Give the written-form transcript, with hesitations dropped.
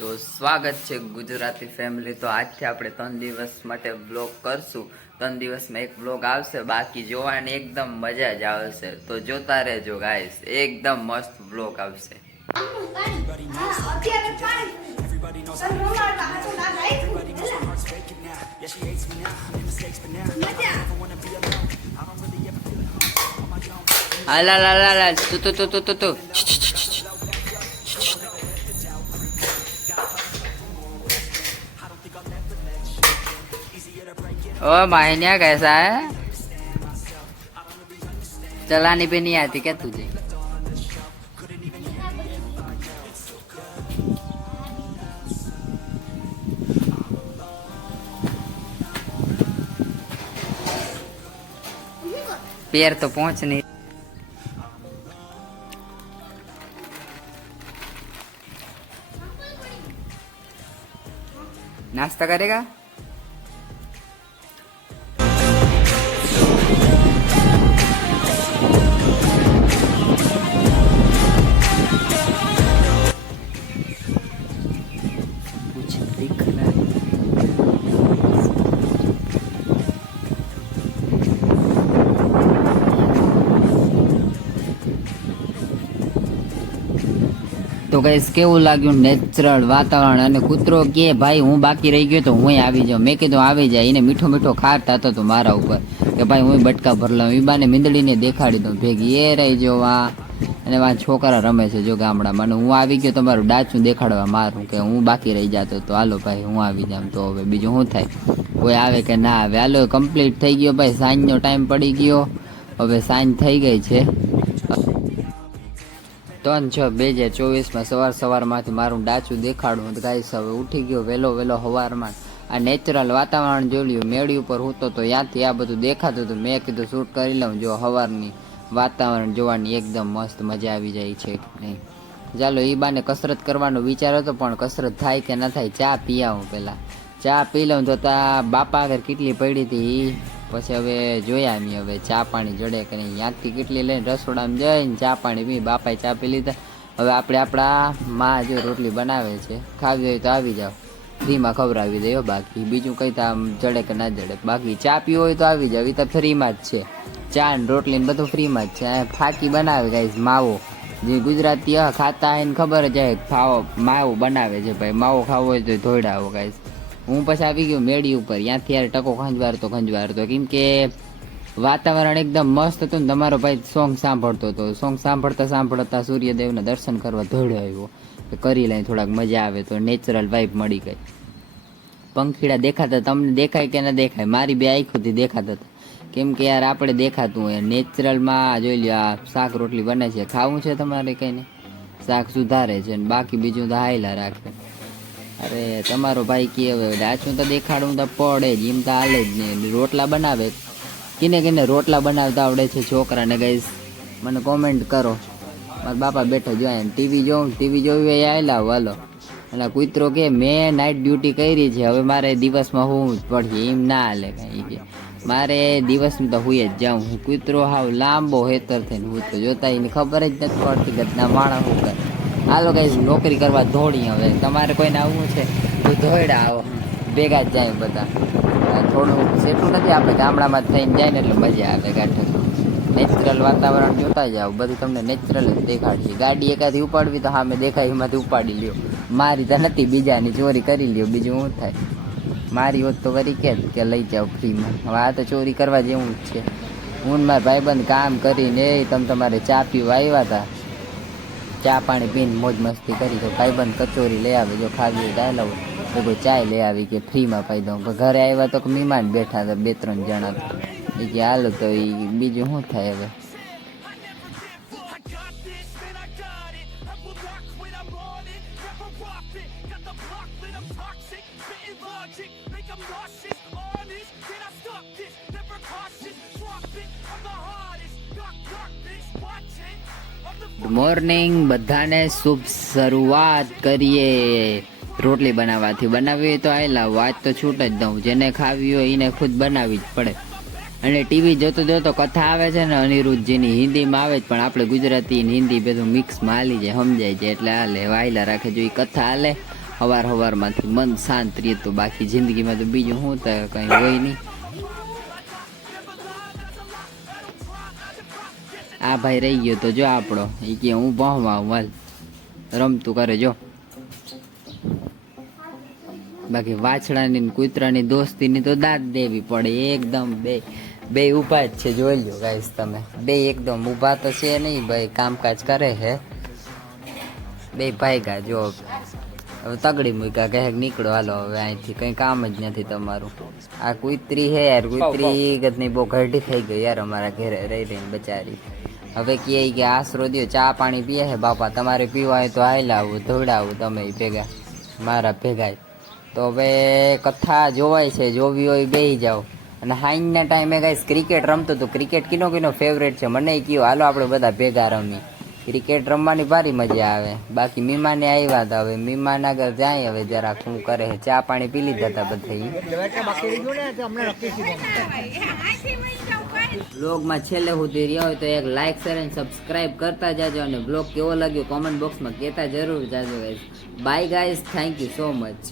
તો સ્વાગત છે ગુજરાતી ફેમિલી. તો આજથી આપણે 3 દિવસ માટે વ્લોગ કરશું. 3 દિવસમાં એક વ્લોગ આવશે, બાકી જોવાની એકદમ મજા જ આવશે. તો જોતા રહેજો ગાઈસ, એકદમ મસ્ત વ્લોગ આવશે. હાલા તું ओ माहिनिया कैसा है? चलानी भी नहीं आती क्या तुझे? पैर तो पहुंच नहीं. नाश्ता करेगा? તો ગાઈસ કેવું લાગ્યું નેચરલ વાતાવરણ? અને કૂતરો કે ભાઈ હું બાકી રહી ગયો તો હું આવી જાઉં. મેં કીધું આવી જાય. એને મીઠો મીઠો ખાર થતો હતો મારા ઉપર કે ભાઈ હું બટકા ભરલાઉં. ઈબાને મીંદડીને દેખાડી દઉં ભેગી. એ રહી જો વા, અને વા છોકરા રમે છે જો ગામડામાં. અને હું આવી ગયો તમારું ડાચું દેખાડવા મારું કે હું બાકી રહી જતો. તો હાલો ભાઈ હું આવી જામ. તો હવે બીજું શું થાય, કોઈ આવે કે ના આવે. હાલો કમ્પ્લીટ થઈ ગયો ભાઈ. સાંજનો ટાઈમ પડી ગયો, હવે સાંજ થઈ ગઈ છે. 3/6/2024 સવારમાંથી મારું ડાચું દેખાડું. ગાઈસ હવે ઉઠી ગયો વહેલો સવારમાં. આ નેચરલ વાતાવરણ જોયું. મેળી ઉપર હું તો ત્યાંથી આ બધું દેખાતું હતું. મેં કીધું શૂટ કરી લઉં. જો સવારની વાતાવરણ જોવાની એકદમ મસ્ત મજા આવી જાય છે કે નહીં. ચાલો એ બાને કસરત કરવાનો વિચાર હતો, પણ કસરત થાય કે ના થાય. ચા પી આવું પહેલાં. ચા પી લઉં તો બાપા આગળ કેટલી પડી હતી. પછી હવે જોયા એમ હવે ચા પાણી જડે કે નહીં. ત્યાંથી કેટલી લઈને રસોડામાં જઈને ચા પાણી પી. બાપાએ ચા પી લીધા. હવે આપણે આપણા માં જો રોટલી બનાવે છે, ખાવી હોય તો આવી જાઓ. ફ્રીમાં ખવડાવી દે. બાકી બીજું કંઈ તો આમ જડે કે ના જડે. બાકી ચા પીવો હોય તો આવી જાવ. એ તો ફ્રીમાં જ છે. ચા ને રોટલી ને બધું ફ્રીમાં જ છે. ફાકી બનાવે ગાઈસ માવો. જે ગુજરાતી ખાતા હોય ને ખબર જ હોય માવો બનાવે છે ભાઈ. માવો ખાવો હોય તો ધોઈડાવો ગાઈસ. હું પછી આવી ગયો મેળી ઉપર. ત્યાંથી યાર ટકો ખંજવારતો કેમ કે વાતાવરણ એકદમ મસ્ત હતું ને. તમારો ભાઈ સોંગ સાંભળતો હતો. સોંગ સાંભળતા સૂર્યદેવના દર્શન કરવા દોડ્યો આવ્યો. કરી લઈ થોડાક મજા આવે. તો નેચરલ વાઇબ મળી ગઈ. પંખીડા દેખાતા. તમને દેખાય કે ના દેખાય? મારી બે આંખોથી દેખાતા હતા. કેમ કે યાર આપણે દેખાતું હોય નેચરલમાં. જોઈ લો આ શાક રોટલી બને છે. ખાવું છે તમારે કંઈ નહીં? શાક સુધારે છે ને બાકી બીજું તો હાયલા રાખે. અરે તમારો ભાઈ કે હવે ડાચું તો દેખાડું તો પડે જ. એમ તો હાલે જ નહીં. રોટલા બનાવે. કિને રોટલા બનાવતા આવડે છે છોકરાને ગાઈસ? મને કોમેન્ટ કરો. મારા બાપા બેઠા જોયા ટીવી જોવી આવેલા હાલો. અને કૂતરો કે મેં નાઇટ ડ્યુટી કરી છે, હવે મારે દિવસમાં હું પડશે. એમ ના હાલે કાંઈ કે મારે દિવસમાં તો હુઈ જ જાઉં. હું કૂતરો હાવ લાંબો હેતર થઈને હું તો જોતા એને ખબર જ નથી પડતી કે ના માણસ શું કરે. હાલો ગાઈસ નોકરી કરવા દોડી. હવે તમારે કોઈને આવવું છે તો દોડ્યા આવો. ભેગા જ જાય બધા. થોડું સેટું નથી. આપણે ગામડામાં થઈને જાય ને એટલે મજા આવે. ગાંઠે નેચરલ વાતાવરણ જોતા જાઓ. બધું તમને નેચરલ જ દેખાડશે. ગાડી એકાથી ઉપાડવી તો સામે દેખાય એમાંથી ઉપાડી લ્યો. મારી તો નથી, બીજાની ચોરી કરી લ્યો. બીજું શું થાય? મારી હોત તો કરી કે લઈ જાઓ ફ્રીમાં. હવે આ તો ચોરી કરવા જેવું જ છે. હું મારા ભાઈબંધ કામ કરીને તમે તમારે ચા પીવા આવ્યા હતા. ચા પાણી પીને મોજ મસ્તી કરી. તો ભાઈબંધ કચોરી લઈ આવે. જો ખાવી હોય તો લાવો. તો કોઈ ચાય લઈ આવી કે ફ્રીમાં પાઈ દઉં. ઘરે આવ્યા તો મહેમાન બેઠા હતા 2-3 જણા. એ કે હાલો તો એ બીજું શું થાય હવે. મોર્નિંગ બધાને શુભ શરૂઆત કરીએ. રોટલી બનાવવી તો આયલા વાત તો છૂટ જ દઉં. જેને ખાવી હોય એને ખુદ બનાવી જ પડે. અને ટીવી જોતો કથા આવે છે ને અનિરુદ્ધજીની, હિન્દીમાં આવે જ, પણ આપણે ગુજરાતી હિન્દી બધું મિક્સમાં હાલી જાય, સમજાય છે એટલે હાલે. વાયલા રાખે જો એ કથા હાલે હવારમાંથી મન શાંત રહે. તો બાકી જિંદગીમાં તો બીજું શું થાય, કંઈ હોય નહીં. આ ભાઈ રહી ગયો તો જો આપણો, એ કે હું ભણવા હાલ રમતું કરે જો. બાકી વાછડાની ને કૂતરાની દોસ્તીની તો દાદ દેવી પડે એકદમ. બે ઊભા જ છે, જોઈ લો ગાઈસ તમે. બે એકદમ ઊભા તો છે નહીં ભાઈ, કામકાજ કરે છે બે ભાઈગા જો. હવે તગડી મૂક્યા, કહે નીકળો હાલો હવે અહીંથી, કંઈ કામ જ નથી તમારું. આ કૂતરી હે યાર, કૂતરી ગતની બહુ ઘરડી થઈ ગઈ યાર અમારા ઘરે રહી રહીને બચારી. હવે કહે કે આશરો દો, ચા પાણી પીએ છે બાપા, તમારે પીવા હોય તો હાલ આવું ધોવડાવું તમે ભેગા મારા ભેગા. તો હવે કથા જોવાય છે, જોવી હોય બેસી જાઓ. અને હાઈના ટાઈમે ગાઈસ ક્રિકેટ રમતો તો. ક્રિકેટ કિનો ફેવરેટ છે મને કયો, હાલો આપણે બધા ભેગા રમીએ. ક્રિકેટ રમવાની ભારી મજા આવે. બાકી મીમાને આવ્યા હતા, હવે મીમાન આગળ જાય હવે જરાક શું કરે છે. ચા પાણી પી લીધા હતા બધા. બ્લોગમાં છેલ્લે સુધી રહ્યા હોય તો એક લાઈક શેર અને સબસ્ક્રાઇબ કરતા જાજો. અને બ્લોગ કેવો લાગ્યો કોમેન્ટ બોક્સમાં કહેતા જરૂર જાજો guys. Bye guys, thank you so much.